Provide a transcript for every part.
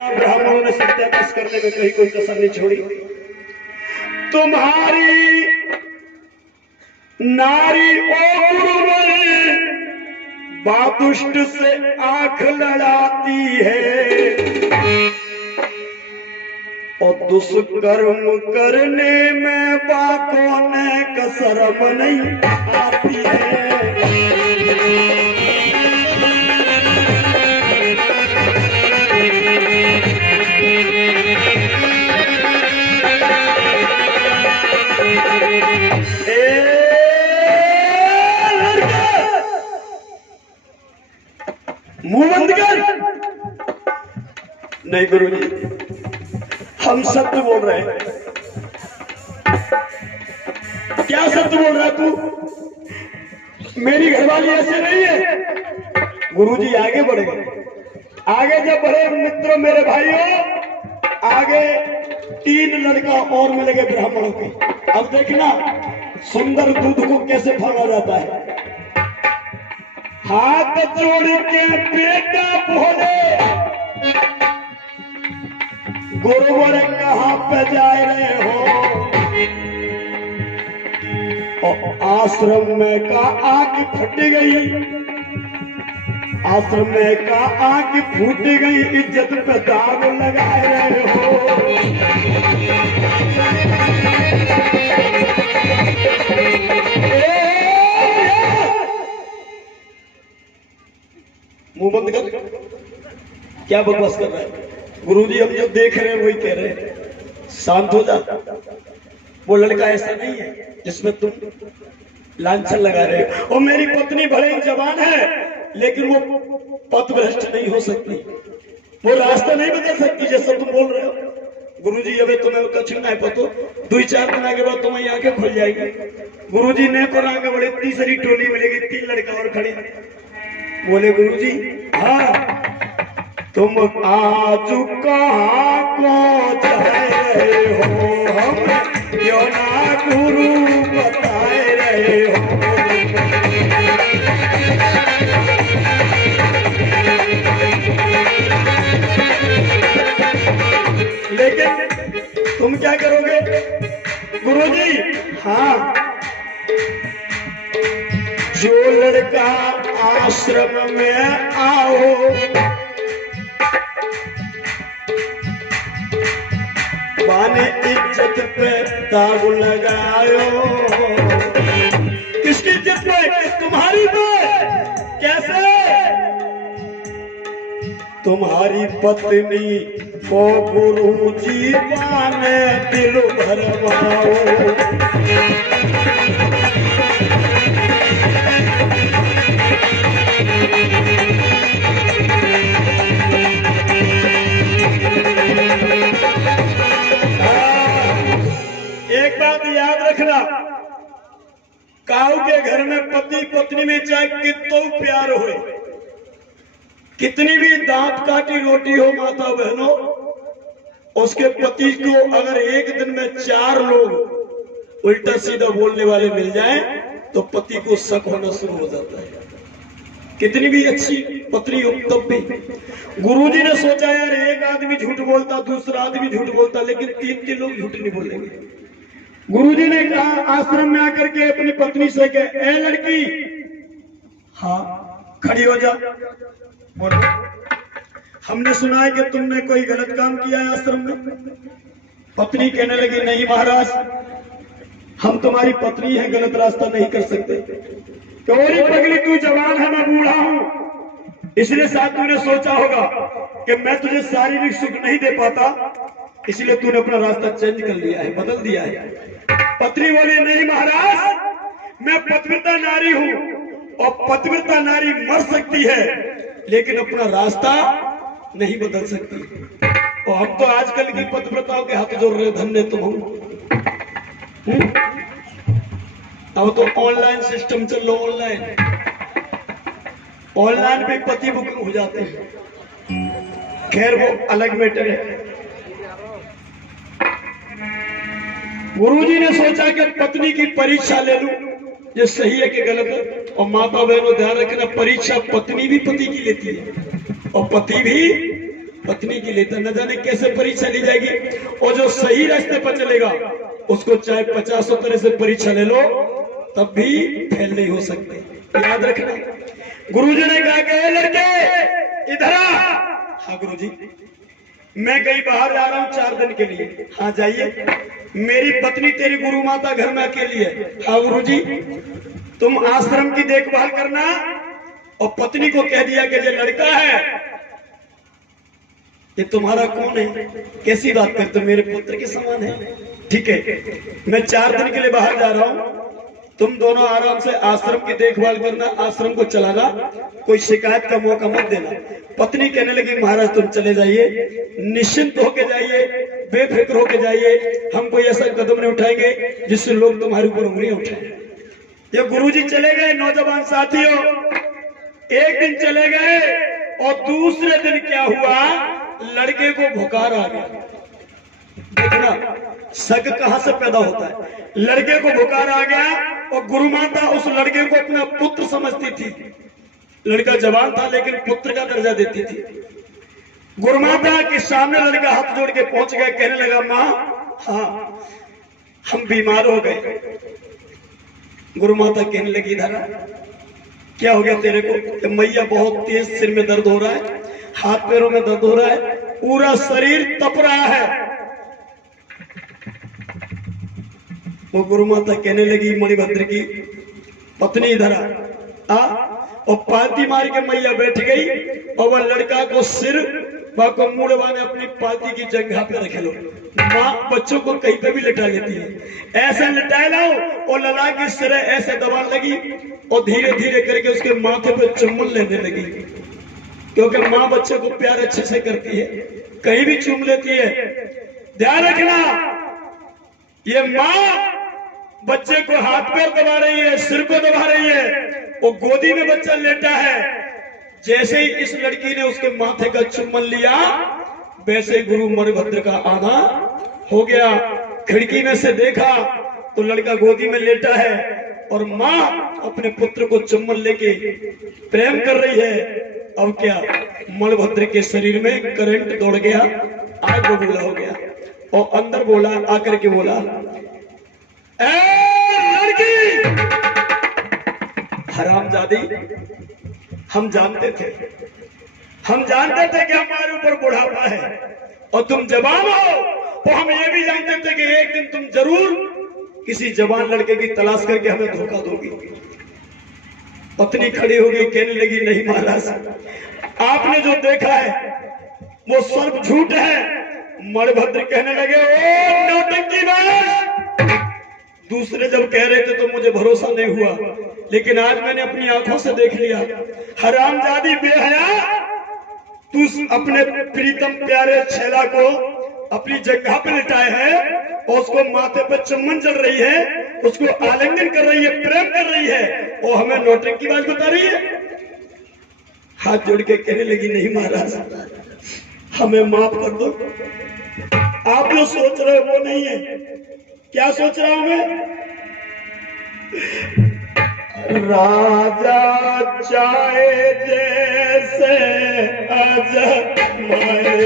ब्राह्मणों ने सत्यानाश करने में कहीं कोई कसर नहीं छोड़ी। तुम्हारी नारी और बादुष्ट से आंख लड़ाती है और दुष्कर्म करने में बातों ने कसरम नहीं आती है। मुंह बंद कर। नहीं गुरुजी, हम सत्य बोल रहे हैं। क्या सत्य बोल रहा है तू? मेरी घरवाली ऐसे नहीं है। गुरुजी आगे बढ़े, आगे जब बढ़े मित्रों मेरे भाइयों, आगे 3 लड़का और मिलेंगे ब्राह्मणों के। अब देखना सुंदर दूध को कैसे फाड़ा जाता है। हाथ जोड़ के बेटा बोले, गुरुवर कहाँ पे जा रहे हो? और आश्रम में का आग फट गई, आश्रम में का आग फूट गई, इज्जत पे दाग लगा रहे हो। मुंह बंद कर। क्या बकवास कर रहा है? गुरुजी हम जो देख रहे हैं वही कह रहे हैं। शांत हो जा। वो लड़का ऐसा नहीं है जिसमें तुम लांछन लगा रहे हो। और मेरी पत्नी भले ही जवान है लेकिन वो पथभ्रष्ट नहीं हो सकती, वो रास्ता नहीं बदल सकती जैसा तुम बोल रहे हो। गुरुजी अबे तुम्हें कछ ना है पतो, 2-4 दिन आगे बाद तुम्हारी आंखें खुल जाएगी। गुरुजी ने को आगे बढ़े, तीसरी टोली मिलेगी, 3 लड़का और खड़े। बोले गुरुजी हाँ, तुम आज कहाँ को जा रहे हो? हम क्यों ना गुरु बताए रहे हो? लेकिन तुम क्या करोगे? गुरुजी हाँ, जो लड़का आश्रम में आओ माने इज्जत पे दाग लगायो। किसकी इज्जत पे? तुम्हारी पे। कैसे? तुम्हारी पत्नी को गुरुजी माने दिल भरवाओ। एक बात याद रखना, काऊ के घर में पति पत्नी में चाहे कितना प्यार हो, कितनी भी दांत काटी रोटी हो माता बहनों, उसके पति को अगर एक दिन में 4 लोग उल्टा सीधा बोलने वाले मिल जाएं तो पति को शक होना शुरू हो जाता है। कितनी भी अच्छी पत्नी हो तब भी। गुरुजी ने सोचा यार एक आदमी झूठ बोलता, दूसरा आदमी झूठ बोलता, लेकिन 3 लोग झूठ नहीं बोलेंगे। गुरुजी ने कहा आश्रम में आकर के अपनी पत्नी से कहे, ए लड़की हाँ खड़ी हो जा। बोलो हमने सुना है कि तुमने कोई गलत काम किया है आश्रम में। पत्नी कहने लगी नहीं महाराज, हम तुम्हारी पत्नी है, गलत रास्ता नहीं कर सकते। तोरी पगली तू जवान है, मैं बूढ़ा हूं, इसलिए शायद तूने सोचा होगा कि मैं तुझे शारीरिक सुख नहीं दे पाता, इसलिए तूने अपना रास्ता चेंज कर लिया है, बदल दिया है। पत्नी बोली नहीं महाराज, मैं पतिव्रता नारी हूं और पतिव्रता नारी मर सकती है लेकिन अपना रास्ता नहीं बदल सकती। और हम तो आजकल की पतिव्रताओं के हाथ जोड़ रहे, धन्य तुम हो। अब तो ऑनलाइन सिस्टम चल लो, ऑनलाइन भी पति बुकिंग हो जाते हैं। खैर वो अलग मैटर है। गुरुजी ने सोचा कि पत्नी की परीक्षा ले लूं, ये सही है कि गलत है। और माता बहनों ध्यान रखना, परीक्षा पत्नी भी पति की लेती है और पति भी पत्नी की लेता, न जाने कैसे परीक्षा ली जाएगी। और जो सही रास्ते पर चलेगा उसको चाहे 50 तरह से परीक्षा ले लो तब भी फेल नहीं हो सकते। याद रखना। गुरुजी ने कहा कि लड़के इधर आ। हाँ गुरुजी, मैं कहीं बाहर जा रहा हूँ 4 दिन के लिए। हाँ जाइए। मेरी पत्नी तेरी गुरु माता घर में अकेली है। हाँ गुरुजी, तुम आश्रम की देखभाल करना। और पत्नी को कह दिया कि ये लड़का है, ये तुम्हारा कौन है? कैसी बात करते हो, मेरे पुत्र के समान है। ठीक है, मैं 4 दिन के लिए बाहर जा रहा हूँ, तुम दोनों आराम से आश्रम की देखभाल करना, आश्रम को चलाना, कोई शिकायत का मौका मत देना। पत्नी कहने लगी महाराज तुम चले जाइए, निश्चिंत होके जाइए, बेफिक्र होके जाइए, हम कोई ऐसा कदम नहीं उठाएंगे जिससे लोग तुम्हारे ऊपर उंगलियां उठाएं। ये गुरुजी चले गए। नौजवान साथियों, एक दिन चले गए और दूसरे दिन क्या हुआ, लड़के को बुखार आ गया। देखना शक कहां से पैदा होता है। लड़के को बुखार आ गया और गुरु माता उस लड़के को अपना पुत्र समझती थी। लड़का जवान था लेकिन पुत्र का दर्जा देती थी। गुरु माता के सामने लड़का हाथ जोड़ के पहुंच गया, कहने लगा माँ हाँ हम बीमार हो गए। गुरु माता कहने लगी इधर क्या हो गया तेरे को? कि मैया बहुत तेज सिर में दर्द हो रहा है, हाथ पैरों में दर्द हो रहा है, पूरा शरीर तप रहा है। वो गुरु माता कहने लगी मणिभद्र की पत्नी इधर आ। और पालती मार के मैया बैठ गई और वह लड़का को सिर को मुड़वा ने अपनी पालती की जगह पे रखे लो। माँ बच्चों को कहीं पे भी लिटा लेती है, ऐसे लिटाए लाओ और लला की सिर ऐसे दबा लगी और धीरे धीरे करके उसके माथे पे चुम्बन लेने लगी, क्योंकि माँ बच्चे को प्यार अच्छे से करती है, कहीं भी चूम लेती है। ध्यान रखना, ये माँ बच्चे को हाथ पैर दबा रही है, सिर को दबा रही है, वो गोदी में बच्चा लेटा है। जैसे ही इस लड़की ने उसके माथे का चुम्बन लिया वैसे ही गुरु मणिभद्र का आना हो गया। खिड़की में से देखा तो लड़का गोदी में लेटा है और माँ अपने पुत्र को चुम्बन लेके प्रेम कर रही है। अब क्या, मणिभद्र के शरीर में करंट दौड़ गया, आग बबूला हो गया और अंदर बोला, आकर के बोला लड़की हरामजादी, हम जानते थे कि हमारे ऊपर बुढ़ापा है और तुम जवान हो, तो हम ये भी जानते थे कि एक दिन तुम जरूर किसी जवान लड़के की तलाश करके हमें धोखा दोगी। पत्नी खड़ी हो गई, कहने लगी नहीं महाराज, आपने जो देखा है वो सर्व झूठ है। मणिभद्र कहने लगे ओ नौटंकी बाज, दूसरे जब कह रहे थे तो मुझे भरोसा नहीं हुआ, लेकिन आज मैंने अपनी आंखों से देख लिया। हरामजादी बेहया, तू अपने प्रीतम प्यारे छैला को अपनी जगह पे लिटाए है और उसको माथे पे चुम्बन चल रही है, उसको आलिंगन कर रही है, प्रेम कर रही है और हमें नौटंकी बात बता रही है। हाथ जोड़ के कहने लगी नहीं महाराज, हमें माफ कर दो, आप जो सोच रहे हो वो नहीं है। क्या सोच रहा हूं मैं? राजा चाहे जैसे अजमाए,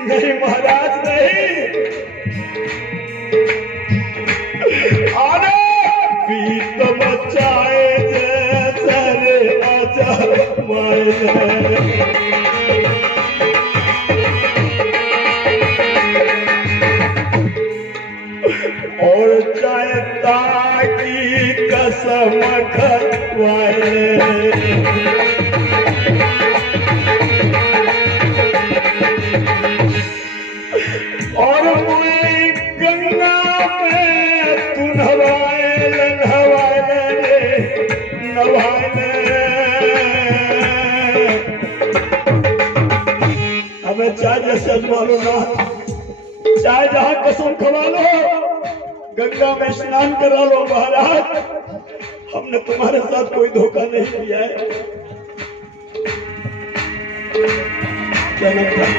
नहीं महाराज नहीं, अरे प्रीतम चाहे और चाहता की कसम खवाए, और मुझे गंगा में तू नवाए हमें चाहे जैसे अजमा लो ना, चाहे जहां कसम खवा लो, गंगा में स्नान करा लो महाराज, हमने तुम्हारे साथ कोई धोखा नहीं किया है। क्या लगता है?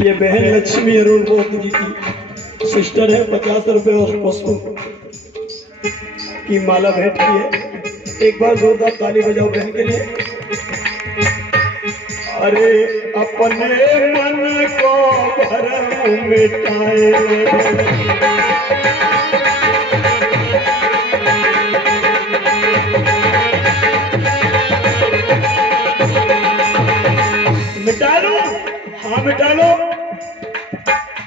ये बहन लक्ष्मी अरुण बोध जी की सिस्टर है। 50 रुपए और वस्तु की माला भेंट की है। एक बार जोरदार ताली बजाओ बहन के लिए। अरे अपने मन को भरम मिटाए, मिटा लो। हाँ मिटा लो।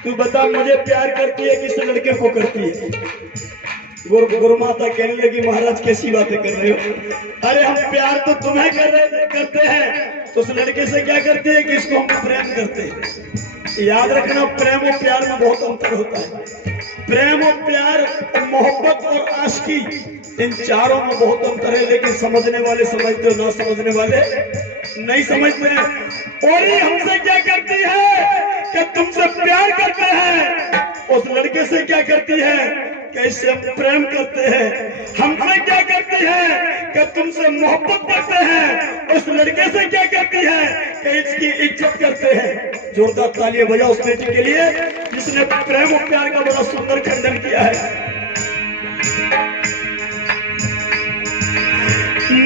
तू बता मुझे प्यार करती है किस लड़के को करती है? गुरु माता कहने लगी महाराज कैसी बातें कर रहे हो? अरे हम प्यार तो तुम्हें करते हैं, तो उस लड़के से क्या करती है कि इसको हम प्रेम करते हैं। याद रखना प्रेम और प्यार में बहुत अंतर होता है। प्रेम और प्यार, मोहब्बत और आशिकी, इन चारों में बहुत अंतर है। लेकिन समझने वाले समझते हो, ना समझने वाले नहीं समझते हैं। और ये हमसे क्या करती है कि तुमसे प्यार करते हैं, उस लड़के से क्या करती है कैसे हम प्रेम करते हैं। हमसे क्या करती है कि तुमसे मोहब्बत करते हैं, उस लड़के से क्या करती है कि इसकी इज्जत करते हैं। जोरदार तालियां बजाओ उस बेटी के लिए जिसने प्रेम और प्यार का बड़ा सुंदर खंडन किया है।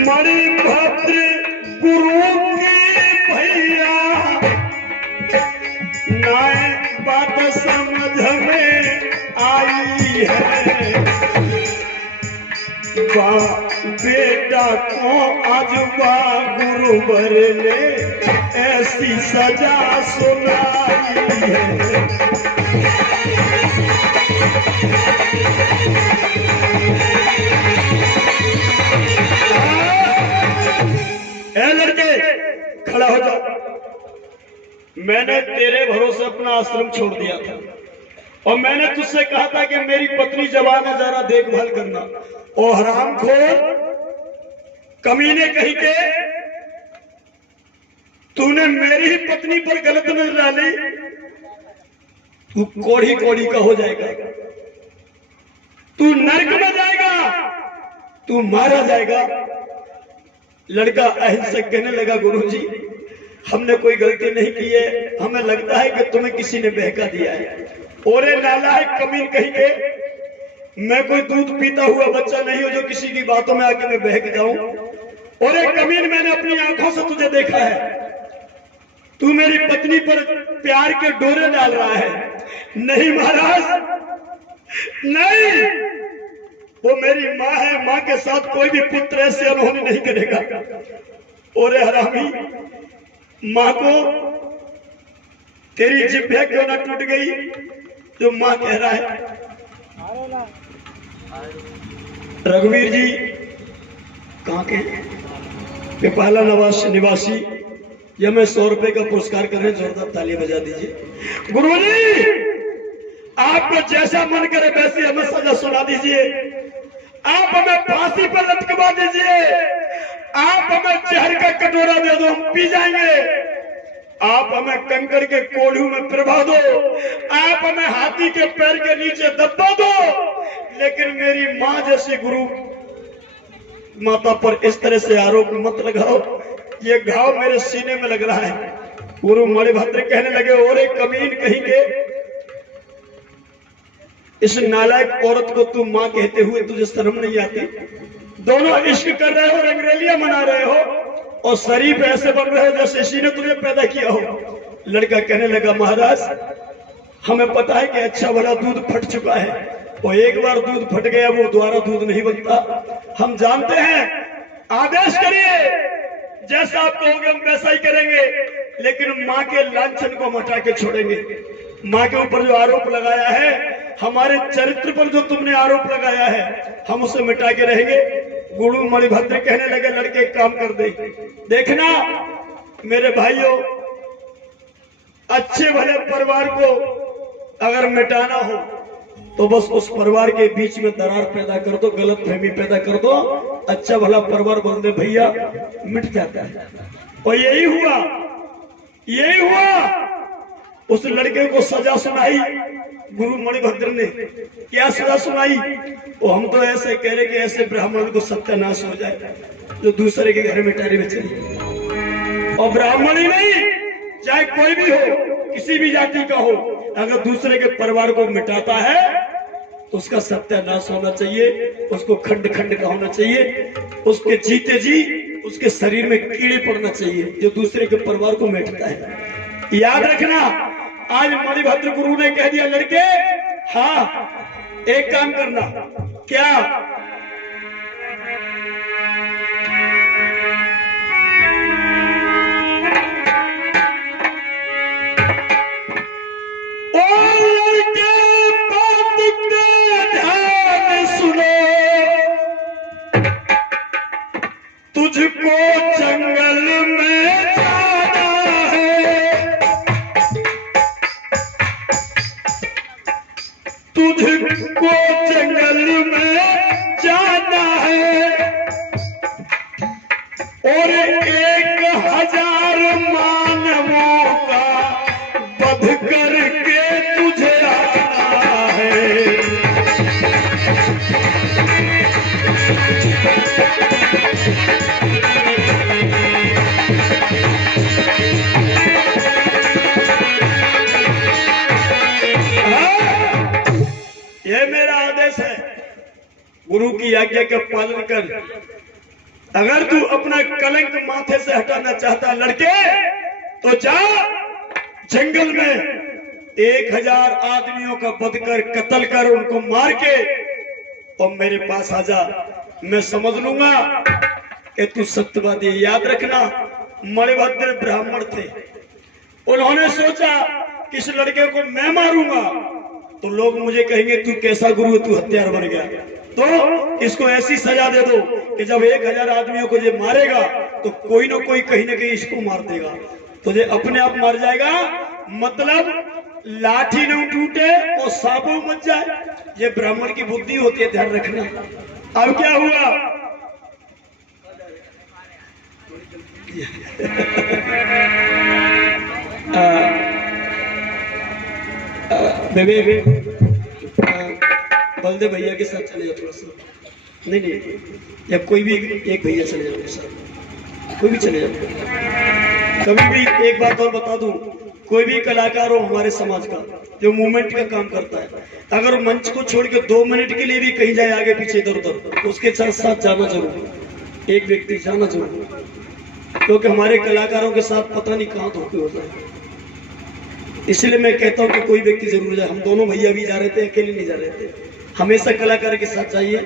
मणिभद्र गुरु के भैया नाय बात समझ में आई है। बेटा को आज गुरुवर ने ऐसी सजा सुनाई है। लड़के खड़ा हो जा। मैंने तेरे भरोसे अपना आश्रम छोड़ दिया था और मैंने तुझसे कहा था कि मेरी पत्नी जवान है, जरा देखभाल करना। और हरामखोर कमीने कहीं के तूने मेरी ही पत्नी पर गलत नजर डाली, तू कोड़ी कोड़ी का हो जाएगा, तू नरक में जाएगा, तू मारा जाएगा। लड़का अहिंसक कहने लगा गुरुजी हमने कोई गलती नहीं की है, हमें लगता है कि तुम्हें किसी ने बहका दिया है। ओरे नालायक कमीन कहीं के, मैं कोई दूध पीता हुआ बच्चा नहीं हूं जो किसी की बातों में आके मैं बहक जाऊं। ओरे कमीन मैंने अपनी आंखों से तुझे देखा है, तू मेरी पत्नी पर प्यार के डोरे डाल रहा है। नहीं महाराज नहीं, वो मेरी माँ है, माँ के साथ कोई भी पुत्र ऐसे अनहोनी नहीं करेगा। ओरे हरामी, माँ को तेरी जिभ्या क्यों ना टूट गई जो माँ कह रहा है। रघुवीर जी कहाँ के पिपाला निवासी, यह मैं 100 रुपए का पुरस्कार कर रहे हैं, जोरदार तालियां बजा दीजिए। गुरुजी आपको जैसा मन करे वैसे हमें सजा सुना दीजिए, आप हमें फांसी पर लटकवा दीजिए, आप हमें जहर का कटोरा दे दो हम पी जाएंगे, आप हमें कंकड़ के कोल्हू में प्रभा दो, आप हमें हाथी के पैर के नीचे दबा दो, लेकिन मेरी माँ जैसी गुरु माता पर इस तरह से आरोप मत लगाओ, ये घाव मेरे सीने में लग रहा है। गुरु मणिभद्र कहने लगे और एक कमीन कहीं के, इस नालायक औरत को तुम माँ कहते हुए तुझे शर्म नहीं आती? दोनों इश्क कर रहे हो, रंगरेलियां मना रहे हो और शरीफ ऐसे बन रहे हो जैसे इसी ने तुझे पैदा किया हो। लड़का कहने लगा महाराज हमें पता है कि अच्छा भला दूध फट चुका है और एक बार दूध फट गया वो दोबारा दूध नहीं बनता। हम जानते हैं, आदेश करिए, जैसा आप कहोगे हम वैसा ही करेंगे, लेकिन माँ के लांछन को हटा के छोड़ेंगे। माँ के ऊपर जो आरोप लगाया है, हमारे चरित्र पर जो तुमने आरोप लगाया है, हम उसे मिटा के रहेंगे। गुरु मणिभद्र कहने लगे लड़के एक काम कर दे, देखना मेरे भाइयों, अच्छे भले परिवार को अगर मिटाना हो तो बस उस परिवार के बीच में दरार पैदा कर दो, गलत फहमी पैदा कर दो, अच्छा भला परिवार बोल दे भैया मिट जाता है। और यही हुआ, यही हुआ। उस लड़के को सजा सुनाई गुरु मणिभद्र ने। क्या सजा सुनाई? वो हम तो ऐसे कह रहे कि ऐसे ब्राह्मण को सत्यानाश हो जाए जो दूसरे के घर में टारी में चले, और ब्राह्मण ही नहीं चाहे कोई भी हो, किसी भी जाति का हो, अगर दूसरे के परिवार को मिटाता है तो उसका सत्यानाश होना चाहिए, उसको खंड खंड का होना चाहिए, उसके जीते जी उसके शरीर में कीड़े पड़ना चाहिए जो दूसरे के परिवार को मिटाता है। याद रखना, आज मणिभद्र गुरु ने कह दिया लड़के, हाँ एक काम करना, क्या? तुझको जंगल में जाना है, तुझको जंगल में जाना है, और 1000 मानवों का वध करके तुझे आना है। ये मेरा आदेश है, गुरु की आज्ञा का पालन कर। अगर तू अपना कलंक माथे से हटाना चाहता लड़के, तो जा जंगल में 1000 आदमियों का वध कर, कत्ल कर, उनको मार के और मेरे पास आजा। मैं समझ लूंगा कि तू सत्यवादी। याद रखना, मणिभद्र ब्राह्मण थे, उन्होंने सोचा कि इस लड़के को मैं मारूंगा तो लोग मुझे कहेंगे तू कैसा गुरु है, तू हत्यार बन गया, तो इसको ऐसी सजा दे दो कि जब 1000 आदमियों को ये मारेगा तो कोई ना कोई कहीं ना कहीं इसको मार देगा, तो ये अपने आप मर जाएगा। मतलब लाठी न टूटे और सांपों मच जाए। ये ब्राह्मण की बुद्धि होती है, ध्यान रखना। अब क्या हुआ? बलदेव भैया के साथ चले जाओ थोड़ा सा। नहीं, या कोई भी एक भैया चले जाओ मेरे साथ, कोई भी चले जाओ। कभी भी एक बात और बता दूं, कोई भी कलाकार हो हमारे समाज का जो मूवमेंट का काम करता है, अगर मंच को छोड़ के 2 मिनट के लिए भी कहीं जाए आगे पीछे इधर उधर, तो उसके साथ जाना जरूर, एक व्यक्ति जाना जरूर, क्योंकि हमारे कलाकारों के साथ पता नहीं कहाँ धोखे होता है। इसलिए मैं कहता हूँ कि कोई व्यक्ति जरूर जाए। हम दोनों भैया भी जा रहे थे, अकेले नहीं जा रहे थे, हमेशा कलाकार के साथ जाइए,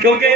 क्योंकि